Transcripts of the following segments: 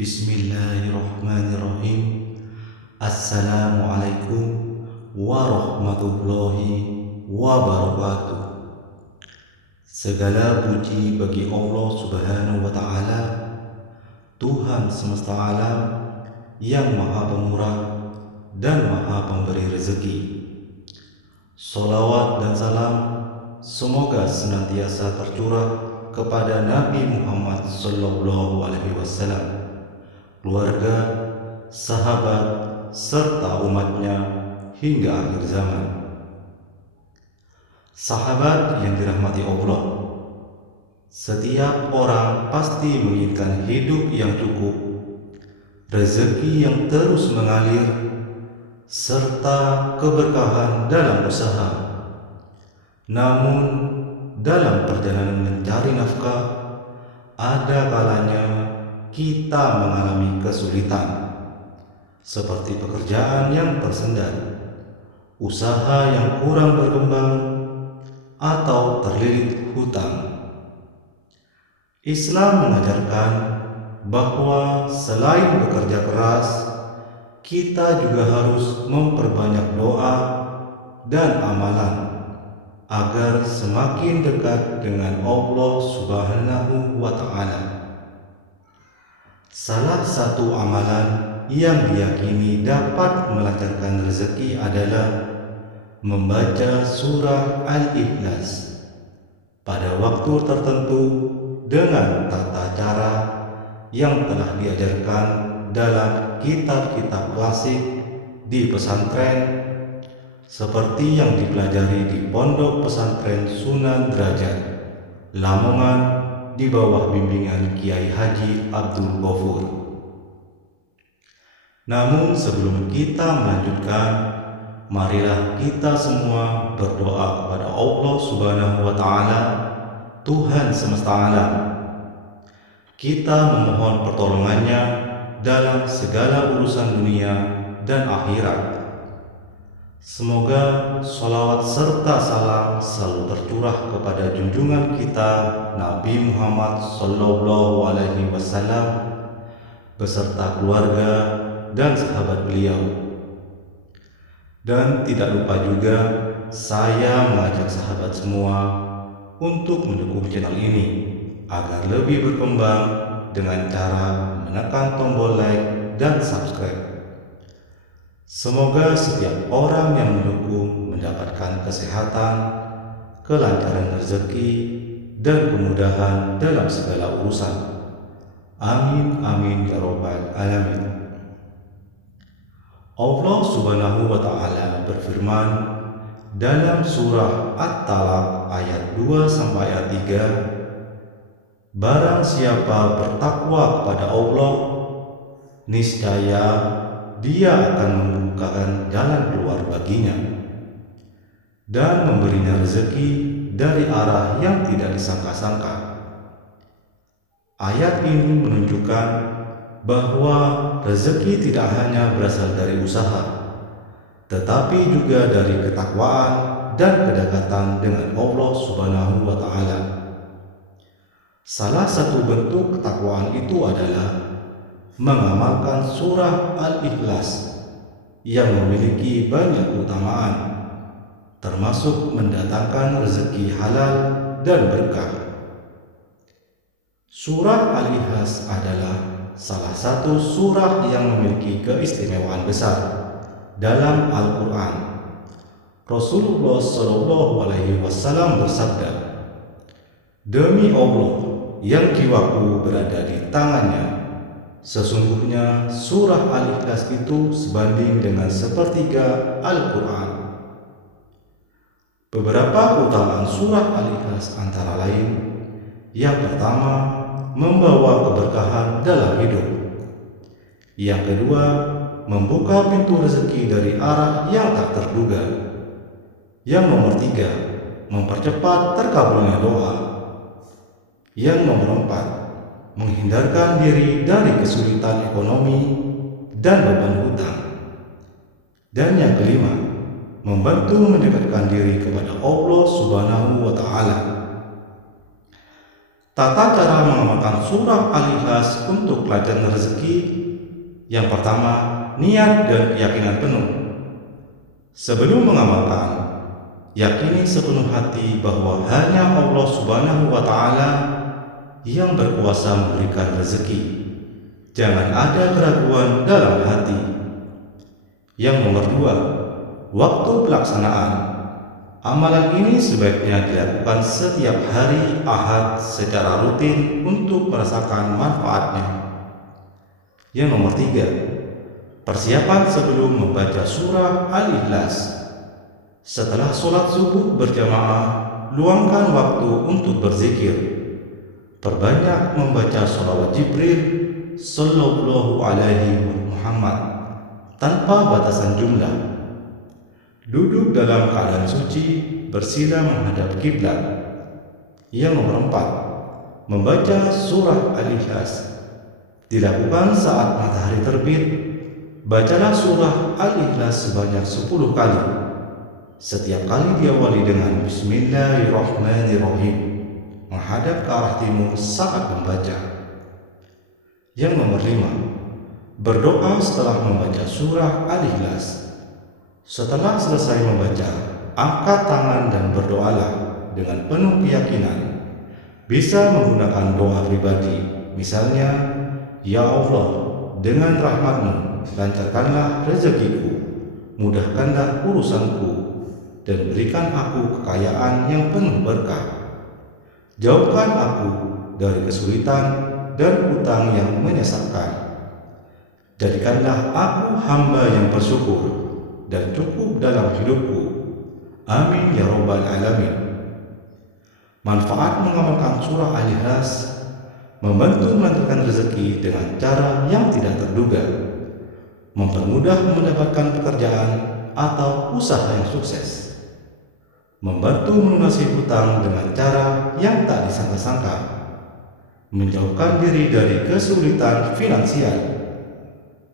Bismillahirrahmanirrahim. Assalamualaikum warahmatullahi wabarakatuh. Segala puji bagi Allah Subhanahu wa Ta'ala, Tuhan semesta alam yang Maha Pemurah dan Maha Pemberi rezeki. Salawat dan salam semoga senantiasa tercurah kepada Nabi Muhammad sallallahu alaihi wasallam, keluarga, sahabat, serta umatnya hingga akhir zaman. Sahabat yang dirahmati Allah, setiap orang pasti menginginkan hidup yang cukup, rezeki yang terus mengalir, serta keberkahan dalam usaha. Namun, dalam perjalanan mencari nafkah, ada kalanya kita mengalami kesulitan, seperti pekerjaan yang tersendat, usaha yang kurang berkembang, atau terlilit hutang. Islam mengajarkan bahwa selain bekerja keras, kita juga harus memperbanyak doa dan amalan agar semakin dekat dengan Allah Subhanahu wa Ta'ala. Salah satu amalan yang diyakini dapat melancarkan rezeki adalah membaca surah Al-Ikhlas pada waktu tertentu dengan tata cara yang telah diajarkan dalam kitab-kitab klasik di pesantren, seperti yang dipelajari di Pondok Pesantren Sunan Derajat, Lamongan, di bawah bimbingan Kiai Haji Abdul Ghafur. Namun sebelum kita melanjutkan, marilah kita semua berdoa kepada Allah Subhanahu wa Ta'ala, Tuhan semesta alam. Kita memohon pertolongannya dalam segala urusan dunia dan akhirat. Semoga sholawat serta salam selalu tercurah kepada junjungan kita Nabi Muhammad sallallahu alaihi wasallam beserta keluarga dan sahabat beliau. Dan tidak lupa juga saya mengajak sahabat semua untuk mendukung channel ini agar lebih berkembang dengan cara menekan tombol like dan subscribe. Semoga setiap orang yang mendukung mendapatkan kesehatan, kelancaran rezeki, dan kemudahan dalam segala urusan. Amin amin ya rabbal alamin. Allah Subhanahu wa Ta'ala berfirman dalam surah At-Talaq ayat 2 sampai ayat 3, barang siapa bertakwa kepada Allah, niscaya Dia akan membukakan jalan keluar baginya dan memberinya rezeki dari arah yang tidak disangka-sangka. Ayat ini menunjukkan bahwa rezeki tidak hanya berasal dari usaha, tetapi juga dari ketakwaan dan kedekatan dengan Allah Subhanahu wa Ta'ala. Salah satu bentuk ketakwaan itu adalah mengamalkan surah Al-Ikhlas yang memiliki banyak keutamaan, termasuk mendatangkan rezeki halal dan berkah. Surah Al-Ikhlas adalah salah satu surah yang memiliki keistimewaan besar dalam Al-Quran. Rasulullah Shallallahu Alaihi Wasallam bersabda, "Demi Allah yang jiwaku berada di tangannya, sesungguhnya surah Al-Ikhlas itu sebanding dengan sepertiga Al-Quran." Beberapa keutamaan surah Al-Ikhlas antara lain: yang pertama, membawa keberkahan dalam hidup. Yang kedua, membuka pintu rezeki dari arah yang tak terduga. Yang nomor tiga, mempercepat terkabulnya doa. Yang nomor empat, menghindarkan diri dari kesulitan ekonomi dan beban hutang. Dan yang kelima, membantu mendekatkan diri kepada Allah Subhanahu wa Ta'ala. Tata cara mengamalkan surah Al-Ikhlas untuk kelancaran rezeki. Yang pertama, niat dan keyakinan penuh. Sebelum mengamalkan, yakini sepenuh hati bahwa hanya Allah Subhanahu wa Ta'ala yang berkuasa memberikan rezeki. Jangan ada keraguan dalam hati. Yang nomor dua, waktu pelaksanaan. Amalan ini sebaiknya dilakukan setiap hari Ahad secara rutin untuk merasakan manfaatnya. Yang nomor tiga, persiapan sebelum membaca surah Al-Ikhlas. Setelah sholat subuh berjamaah, luangkan waktu untuk berzikir. Perbanyak membaca sholawat Jibril Sallallahu Alaihi Muhammad tanpa batasan jumlah. Duduk dalam keadaan suci, bersila menghadap kiblat. Yang nomor 4, membaca surah Al-Ikhlas. Dilakukan saat matahari terbit. Bacalah surah Al-Ikhlas sebanyak 10 kali. Setiap kali diawali dengan Bismillahirrahmanirrahim, menghadap ke arah timur saat membaca. Yang nomor 5, berdoa setelah membaca surah Al-Ikhlas. Setelah selesai membaca, angkat tangan dan berdoalah dengan penuh keyakinan. Bisa menggunakan doa pribadi, misalnya, Ya Allah, dengan rahmat-Mu, lancarkanlah rezekiku, mudahkanlah urusanku, dan berikan aku kekayaan yang penuh berkah. Jauhkan aku dari kesulitan dan hutang yang menyesatkan. Jadikanlah aku hamba yang bersyukur dan cukup dalam hidupku. Amin ya Rabbal Alamin. Manfaat mengamalkan surah Al-Ikhlas: membantu melancarkan rezeki dengan cara yang tidak terduga, mempermudah mendapatkan pekerjaan atau usaha yang sukses, membantu melunasi hutang dengan cara yang tak disangka-sangka, menjauhkan diri dari kesulitan finansial,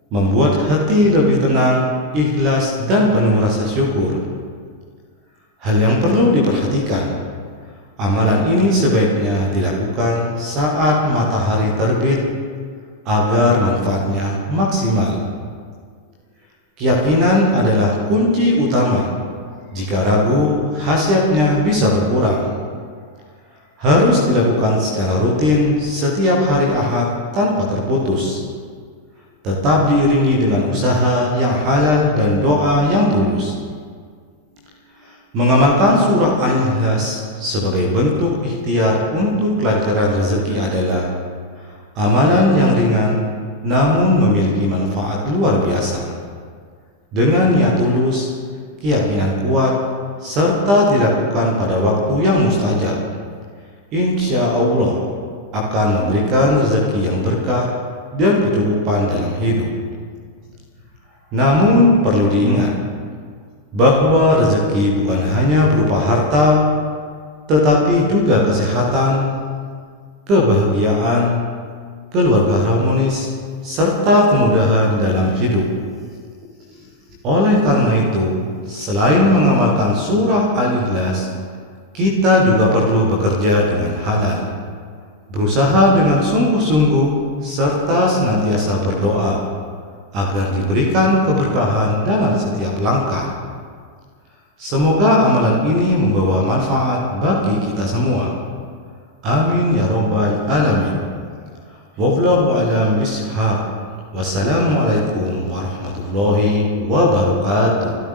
membuat hati lebih tenang, ikhlas, dan penuh rasa syukur. Hal yang perlu diperhatikan, amalan ini sebaiknya dilakukan saat matahari terbit agar manfaatnya maksimal. Keyakinan adalah kunci utama. Jika ragu, khasiatnya bisa berkurang. Harus dilakukan secara rutin setiap hari Ahad tanpa terputus. Tetap diiringi dengan usaha yang halal dan doa yang tulus. Mengamalkan surah Al-Ikhlas sebagai bentuk ikhtiar untuk kelancaran rezeki adalah amalan yang ringan namun memiliki manfaat luar biasa. Dengan niat tulus, keyakinan kuat, serta dilakukan pada waktu yang mustajab, insya Allah akan memberikan rezeki yang berkah dan kecukupan dalam hidup. Namun perlu diingat bahwa rezeki bukan hanya berupa harta, tetapi juga kesehatan, kebahagiaan, keluarga harmonis, serta kemudahan dalam hidup. Oleh karena itu, selain mengamalkan surah Al-Ikhlas, kita juga perlu bekerja dengan halal, berusaha dengan sungguh-sungguh, serta senantiasa berdoa agar diberikan keberkahan dalam setiap langkah. Semoga amalan ini membawa manfaat bagi kita semua. Amin ya Rabbal Alamin. Wallahu a'lam bishawab. Wassalamualaikum warahmatullahi wabarakatuh.